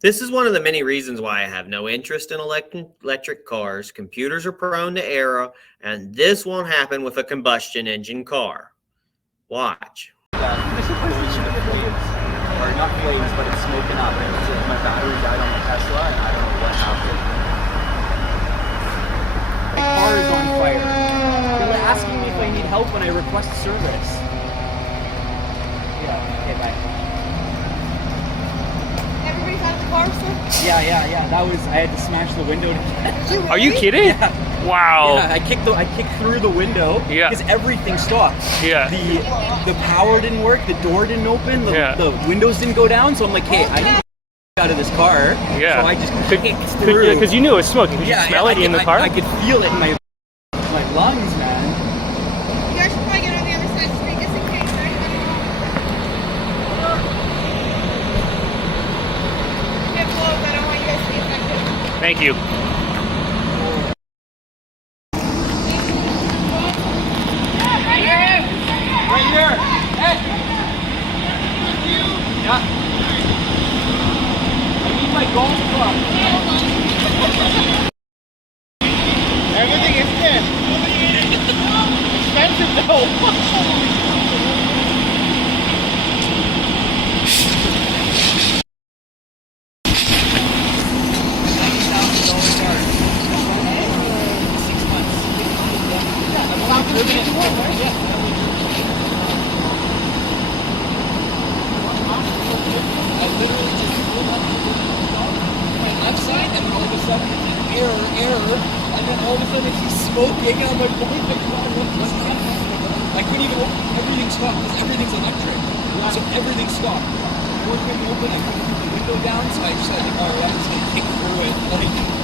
This is one of the many reasons why I have no interest in electric cars. Computers are prone to error, and this won't happen with a combustion engine car. Watch. Yeah, this is shooting flames. Or not flames, but it's smoking up. My battery died on the Tesla, and I don't know what happened. My car is on fire. They're asking me if I need help when I request service. Yeah, okay, bye. Everybody's out of the car, sir? Yeah. That was, I had to smash the window to get Really? Are you kidding? Yeah. Wow. Yeah, I kicked through the window because everything stopped. Yeah. The power didn't work, the door didn't open, the windows didn't go down, so I'm like, hey, I need to get out of this car. Yeah. So I just kicked through. Because you knew it was smoke. Could you smell it in the car? I could feel it in my lungs, man. You guys should probably get on the other side of the street just in case, right? Get close, I don't want you guys to be affected. Thank you. Right here! Hey! Yeah. I need my golf club. Everything is dead. Expensive though. Error, and then all of a sudden he's smoking, and I'm like, oh my god, what's happening? I couldn't even open, everything stopped, because everything's electric. So everything stopped. The door couldn't open, I couldn't keep the window down, so I just had to, alright, I'm just gonna kick through it. Like,